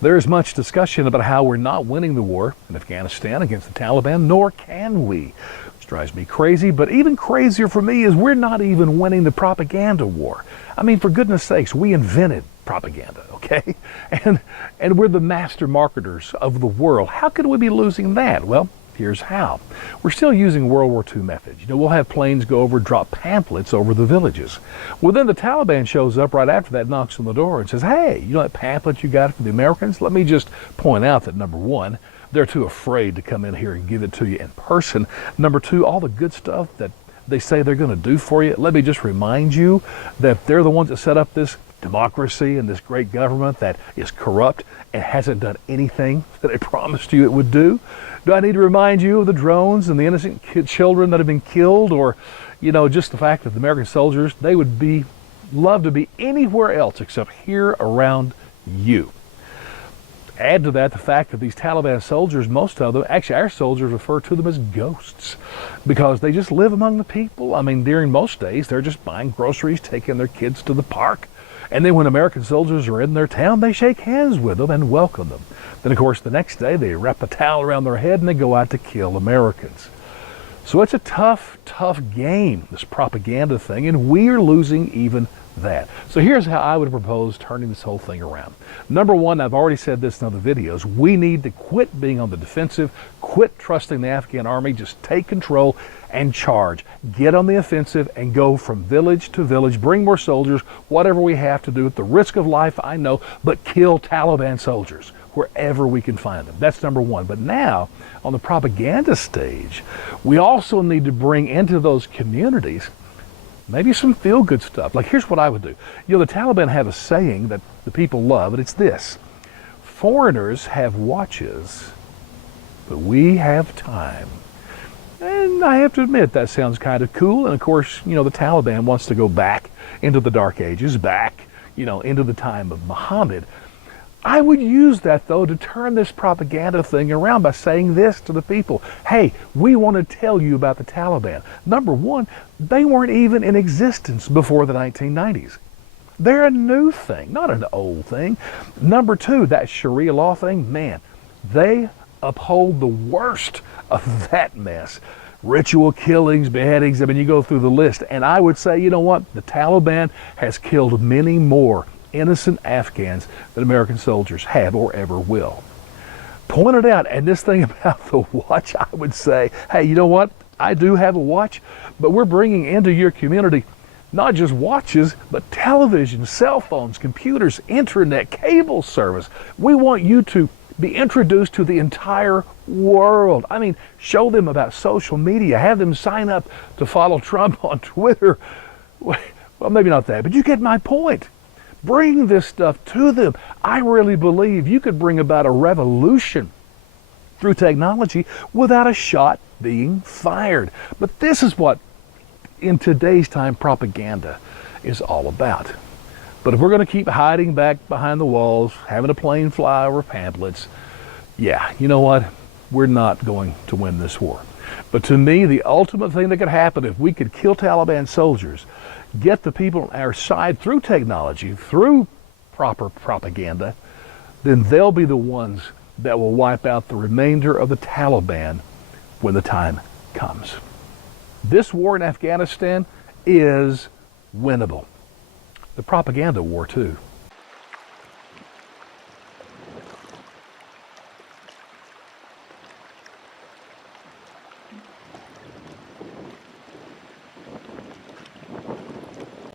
There is much discussion about how we're not winning the war in Afghanistan against the Taliban, nor can we. Which drives me crazy, but even crazier for me is we're not even winning the propaganda war. I mean, for goodness sakes, we invented propaganda, okay? And we're the master marketers of the world. How could we be losing that? Well, here's how. We're still using World War II methods. We'll have planes go over, drop pamphlets over the villages. Well, then the Taliban shows up right after that, knocks on the door and says, hey, you know that pamphlet you got for the Americans? Let me just point out that, number one, they're too afraid to come in here and give it to you in person. Number two, all the good stuff that they say they're going to do for you, let me just remind you that they're the ones that set up this democracy and this great government that is corrupt and hasn't done anything that it promised you it would do. Do I need to remind you of the drones and the innocent children that have been killed, or, just the fact that the American soldiers, they would love to be anywhere else except here around you. Add to that the fact that these Taliban soldiers, most of them, actually our soldiers refer to them as ghosts because they just live among the people. I mean, during most days, they're just buying groceries, taking their kids to the park. And then when American soldiers are in their town, they shake hands with them and welcome them. Then, of course, the next day, they wrap a towel around their head and they go out to kill Americans. So it's a tough, tough game, this propaganda thing, and we're losing even that. So here's how I would propose turning this whole thing around. Number one, I've already said this in other videos, we need to quit being on the defensive, quit trusting the Afghan army, just take control and charge. Get on the offensive and go from village to village, bring more soldiers, whatever we have to do at the risk of life, I know, but kill Taliban soldiers wherever we can find them. That's number one. But now, on the propaganda stage, we also need to bring into those communities maybe some feel-good stuff. Like, here's what I would do. The Taliban have a saying that the people love, and it's this: foreigners have watches, but we have time. And I have to admit, that sounds kind of cool. And of course, the Taliban wants to go back into the Dark Ages, back, into the time of Muhammad. I would use that, though, to turn this propaganda thing around by saying this to the people. Hey, we want to tell you about the Taliban. Number one, they weren't even in existence before the 1990s. They're a new thing, not an old thing. Number two, that Sharia law thing, man, they uphold the worst of that mess. Ritual killings, beheadings, I mean, you go through the list. And I would say, you know what? The Taliban has killed many more innocent Afghans that American soldiers have or ever will. Point it out. And this thing about the watch, I would say, hey, you know what? I do have a watch, but we're bringing into your community not just watches, but television, cell phones, computers, internet, cable service. We want you to be introduced to the entire world. I mean, show them about social media, have them sign up to follow Trump on Twitter. Well, maybe not that, but you get my point. Bring this stuff to them. I really believe you could bring about a revolution through technology without a shot being fired. But this is what, in today's time, propaganda is all about. But if we're going to keep hiding back behind the walls, having a plane fly over pamphlets, yeah, you know what? We're not going to win this war. But to me, the ultimate thing that could happen if we could kill Taliban soldiers, get the people on our side through technology, through proper propaganda, then they'll be the ones that will wipe out the remainder of the Taliban when the time comes. This war in Afghanistan is winnable. The propaganda war, too.